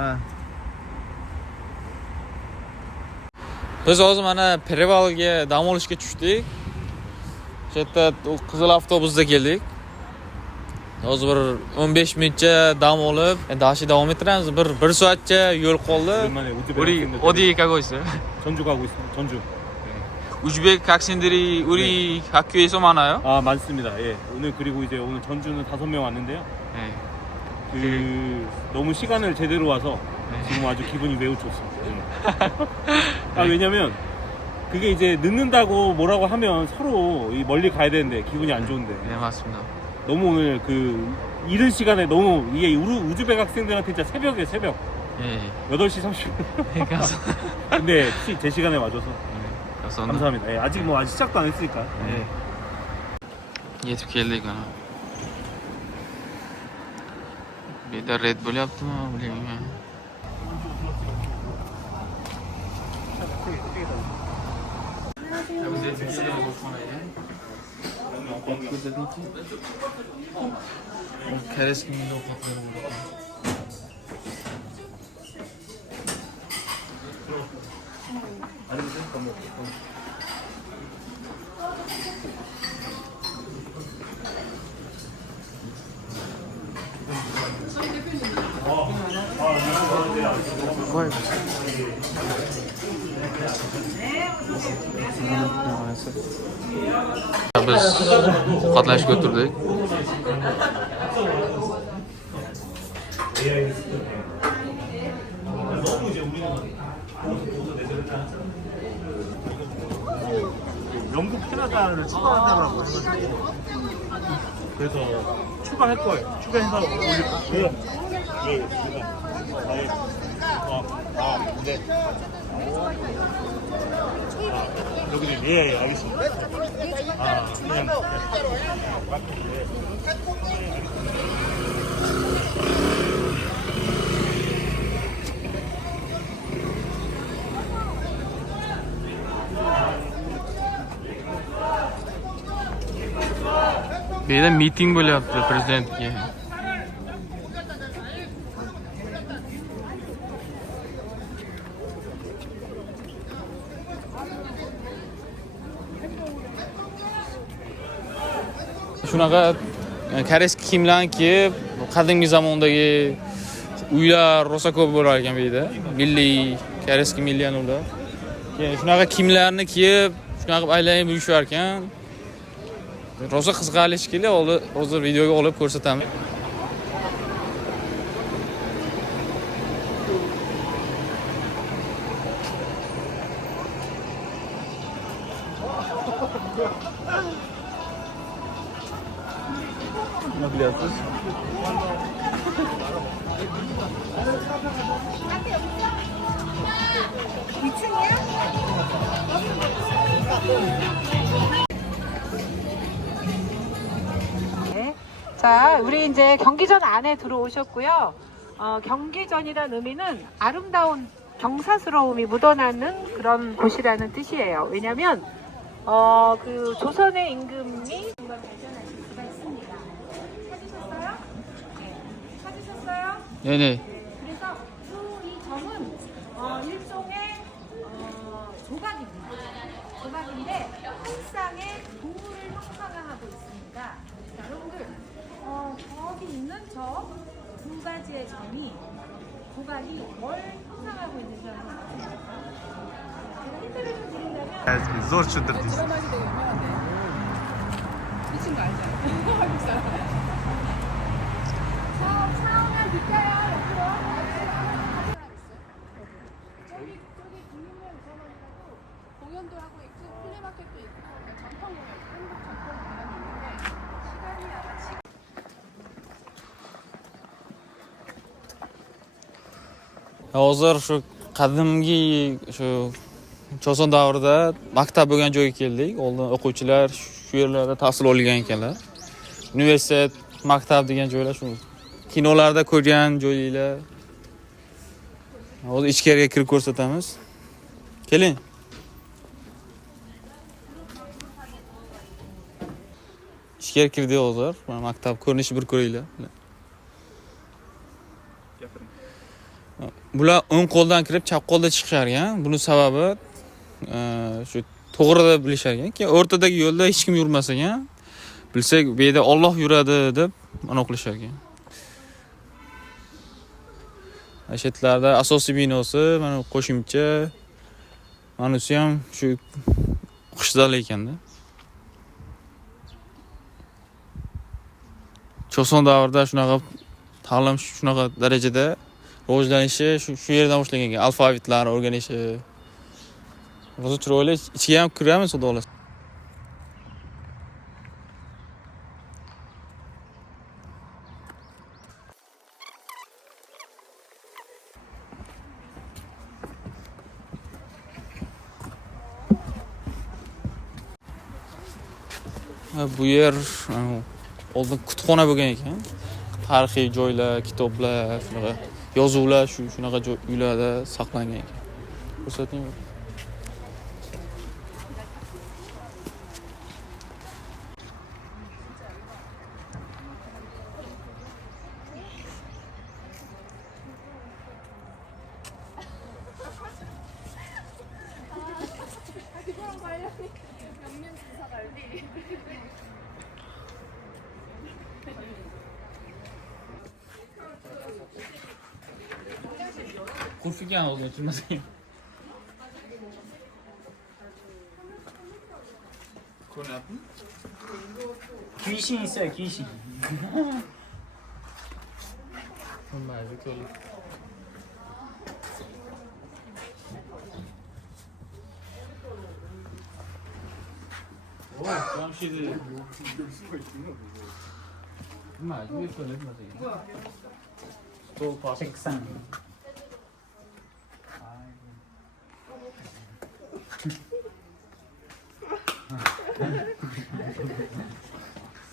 Ha. Biz hozir mana Prevalga dam olishga tushdik. Shu yerda qizil avtobusda keldik. Hozir bir 15 minutcha dam olib, dashi davom ettiramiz. Bir soatcha yo'l qoldi. 우리 어디 가고 있어요? 전주 가고 있습니다. 전주. 우즈벡 학생들이 우리 학교에서 많아요? 아 많습니다. 예. 오늘 그리고 이제 오늘 전주는 5명 왔는데요. 네. 너무 시간을 제대로 와서 지금 아주 기분이 매우 좋습니다. 예. 아 왜냐면 그게 이제 늦는다고 뭐라고 하면 서로 멀리 가야 되는데 기분이 안 좋은데. 네, 맞습니다. 너무 오늘 이른 시간에 너무 이게 우즈벡 학생들한테 진짜 새벽에 새벽. 예. 8시 30분. 근데 제 시간에 와줘서 감사합니다. 예, 아직 시작도 안 했으니까. 예. Yetib keldik ana. Bu yerda red bo'lyaptimi, bilmayman. Koreyskim ovqatlari bor. Biz ovqatlashga o'tirdik. 영국 캐나다를 추가한다고 그래서 추가할 거예요. 추가해서 올릴 거예요. 예, 네. 여기는 예, 알겠습니다. 그냥 Bu yerda miting bo'lyapti prezidentga. Shunaqa koreys kiyimlarni kiyib, qadimgi zamondagi uylar rosa ko'p bo'lar ekan bu yerda. Milliy, koreyskiy milliy uylar. Keyin shunaqa kiyimlarni kiyib, shunaqa qilib aylanib yurishar ekan. Rosa qiziqarli shekilli, hozir videoga olib ko'rsataman. Ne biliyorsunuz? 자, 우리 이제 경기전 안에 들어오셨고요. 경기전이란 의미는 아름다운 경사스러움이 묻어나는 그런 곳이라는 뜻이에요. 왜냐면 그 조선의 임금이 정말 발전하실 수가 있습니다. 찾으셨어요? 네. 찾으셨어요? 네네. 그래서 이 점은 일종의 조각입니다. 조각인데 한 쌍의 동물을 형상화하고 있습니다. 자, 여러분들 저기 있는 저 두 가지의 점이 조각이 뭘 형상하고 있는지 한번 보세요. 제가 힌트를 좀 드린다면 Zor çıldırdı. 드라마지 되려면 이 친구 알죠? 한국 사람. 차원을 느껴요. 옆으로. 저기 국립묘 유산원이라고 공연도 하고 있고 플리마켓도 있고 전통 공연, 한국 전통 공연이 있는데 시간이 아마 지금. Hozir shu qadimgi shu Choson davrida maktab bo'lgan joyga keldik. Oldin o'quvchilar shu yerlarda tahsil olgan ekanlar. Universitet, maktab degan joylar shu kinolarda ko'rgan joylar. Hozir ichkariga kirib ko'rsatamiz. Keling. Ichkariga kirdik hozir. Mana maktab ko'rinishi bir ko'ringlar. bular o'ng qo'ldan kirib chap qo'lda chiqishar ekan. Buni sababi shu to'g'ri deb bilishar ekan. Keyin o'rtadagi yo'lda hech kim yurmas ekan. Bilsak, bu yerda Alloh yuradi deb aniq qilishar ekan. Ashetlarda asosiy binosi mana qo'shimcha. Manisi ham shu o'qish zali ekanda. Choson davrida shunaqa ta'lim shunaqa darajada rivojlanishi shu yerdan boshlagan ekan. Alfavitlar o'rganishi. O'zi chiroyli, ichiga ham kiramiz, xudo xohlasa. Bu yer oldin kutubxona bo'lgan ekan. Tarixiy joylar, kitoblar, shunaqa yozuvlar shunaqa uylarda saqlangan ekan. Ko'rsating. 그거랑 관련이 영양 주사 갈비. Kurfiga ham o'zini tushunmasak. Ko'ryapmi? 귀신 있어요, 귀신. Bilmaydi, ko'rlik. jamshidi. Bilmaydi, bu ko'rlik. Stol pas. 책상.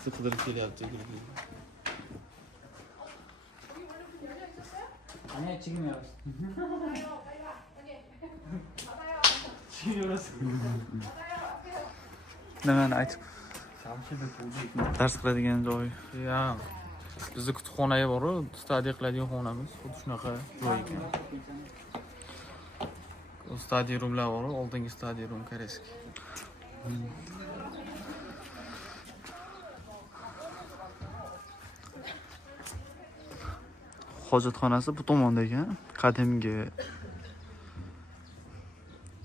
Sıkıdırıp kelyapti. 아니야, 지금 열었어. Kim yorası? nimani aytib dars qiladigan joy. Ya, bizni kutubxonaga boru, studiya qiladigan xonamiz. Xuddi shunaqa joy ekan. Studiya roomlar bor, oldingi studiya room koreski. Hojatxonasi bu tomonda ekan, qadimgi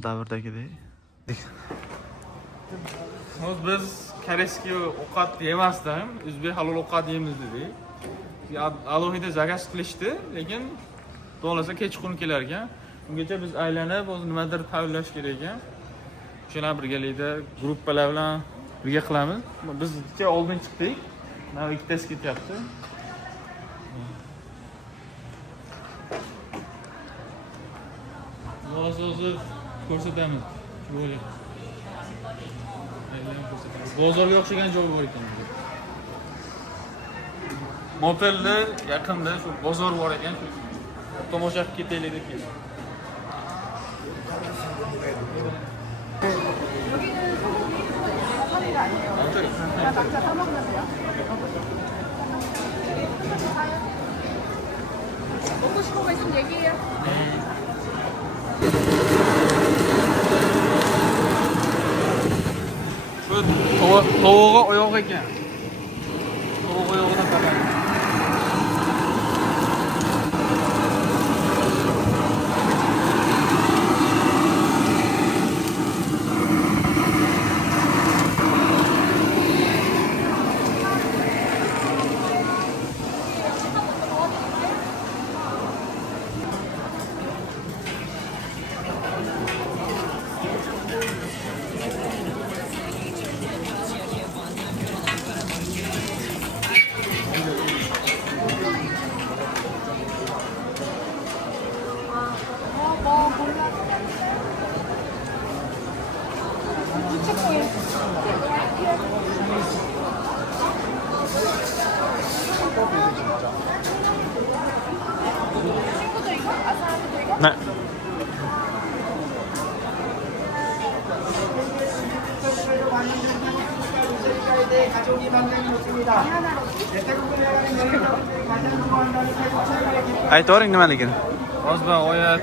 davrdagidek. Biz koreski ovqat yemasdan, o'zbek halol ovqat yeymiz dedik. Alohida zakaz qilishdi, lekin to'g'risi kechqurun kelar ekan. Ungacha biz aylanib, o'zi nimadir tayyorlash kerak ekan. O'shalar birgalikda gruppalar bilan birga qilamiz. Bizcha oldin chiqdik. Mana ikkitasi ketyapti. Hozir ko'rsatamiz. Yo'l. Aylanib ko'rsatamiz. Bozorga o'xshagan joy bor ekan. Motelda yaqinda shu bozor bor ekan. Tomosha qilib ketaylik deb keldik. 각자 사 먹으면 돼요. 먹고 싶은 거 있으면 얘기해요. Tovuğa oyoq ekan. Tovuq oyog'idan taqadi. 친구도 이거? 아사하도 이거? 네. 가족이 만든 곳입니다. 대구에 가는 여행자분들이 가장 좋아한다는 태국 최고의 Aytavering nimaligini. Ozba oyat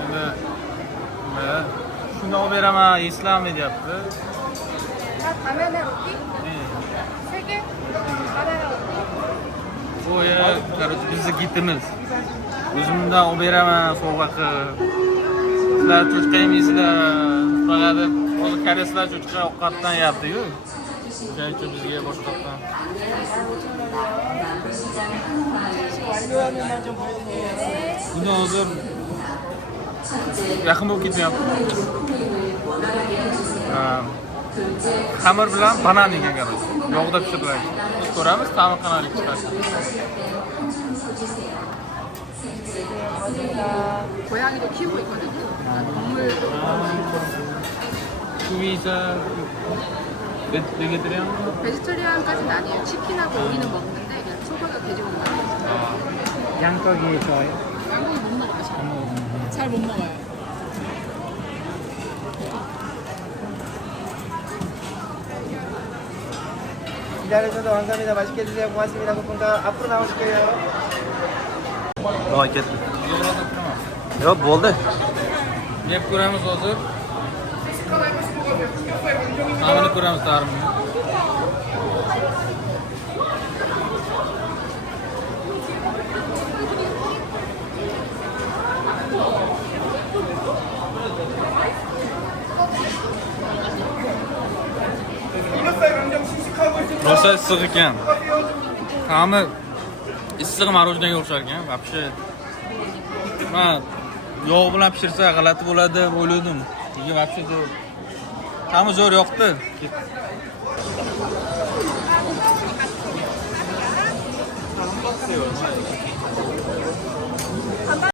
endi nima shuni olib beraman eslamay deyapti. 다 바나나 로티? 세 개? 바나나 로티? Bu короче bizni gitimiz. O'zimdan olib beraman sovg'a qilib. Sizlar cho'chqa yemaysizlar. Faqat hozir koreyslar cho'chqa ovqatdan yeyapti-ku. O'shaning uchun bizga boshqatdan. 완료하면만 좀 보여드릴게요. Buni hozir yaqin bo'lib ketyapti. Xamir bilan banan ekan короче. Yog'da pishiriladi. Biz ko'ramiz ta'mi qanday chiqadi. 고양이도 키우고 있거든요. 동물도 Kuviza vegetarian. 베지터리안까지는 아니에요. 치킨하고 오리는 먹는데 그냥 소바가 돼지고기 먹어요. 양고기 좋아요? 양고기 못 먹어요. 잘 못 먹어요. 기다려주셔서 감사합니다. 맛있게 드세요. 고맙습니다. 고맙습니다. 앞으로 나오실게요. Voy ketdi. Yo'q, bo'ldi. Yeb ko'ramiz hozir. Ta'mini ko'ramiz ta'mini. Rosa issiq ekan. Ta'mi issiq marojnaga o'xshar ekan. Вообще men yog' bilan pishirsa g'alati bo'ladi deb o'yladim. Menga вообще ta'mi zo'r yoqdi.